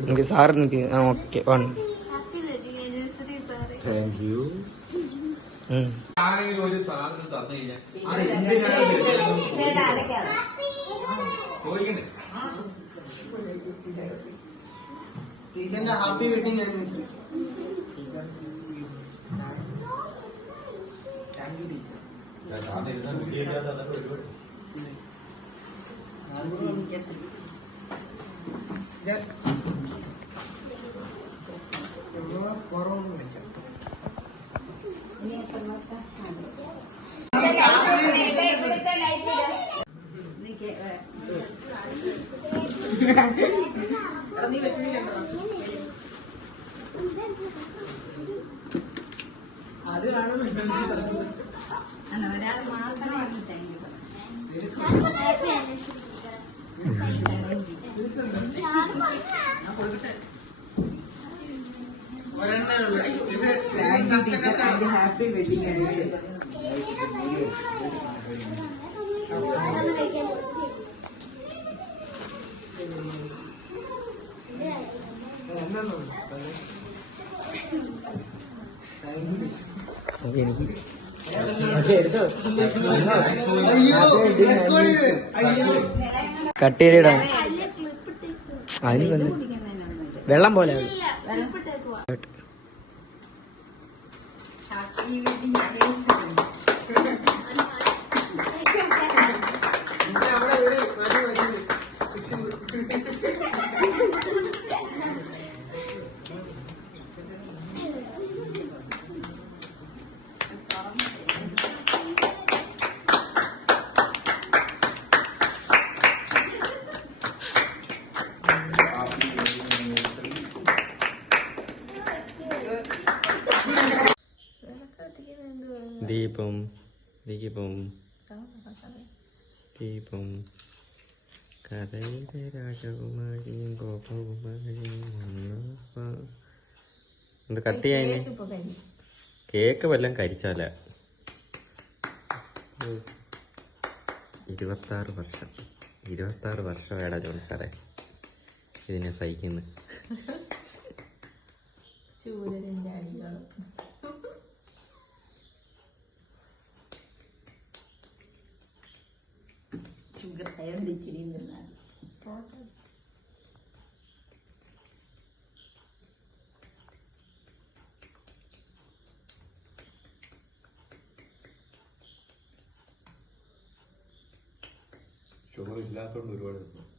എനിക്ക് നിൽക്ക് ആ ഓക്കെ വൺ. താങ്ക് യു ആരെങ്കിലും ഒരു സാധനം തന്നു കഴിഞ്ഞാൽ അത് എന്തിനാണ് ചോദിക്കണ്ടേ ഹാപ്പി വെഡിങ് ആനിവേഴ്സറി ഒരാൾ മാത്രമാണ് thank you happy wedding anniversary okay, എനിക്ക് ഓക്കെ, എടുത്തോ. കട്ട് ചെയ്തിടാം അതിന് വന്ന് വെള്ളം പോലെ ആവും. ഹാപ്പി വെഡിങ് ആനിവേഴ്സറി ദീപം ദീപം. ദീപം. കഥയിലെ രാജകുമാരിയും ഗോപകുമാരിയും എന്ത് കട്ട് ചെയ്യാൻ കേക്ക് വല്ലതും കരിച്ചാല. ഇരുപത്താറ് വർഷം. ഇരുപത്താറ് വർഷം വേടാ ജോൺ സാറേ. ഇതിനെ സഹിക്കുന്നു. ചൂരലിന്റെ അടികളും. ഷുഗർ അയാളുടെ ചിരിയുന്നില്ല ഷുഗർ ഇല്ലാത്തതുകൊണ്ട് ഒരുപാട്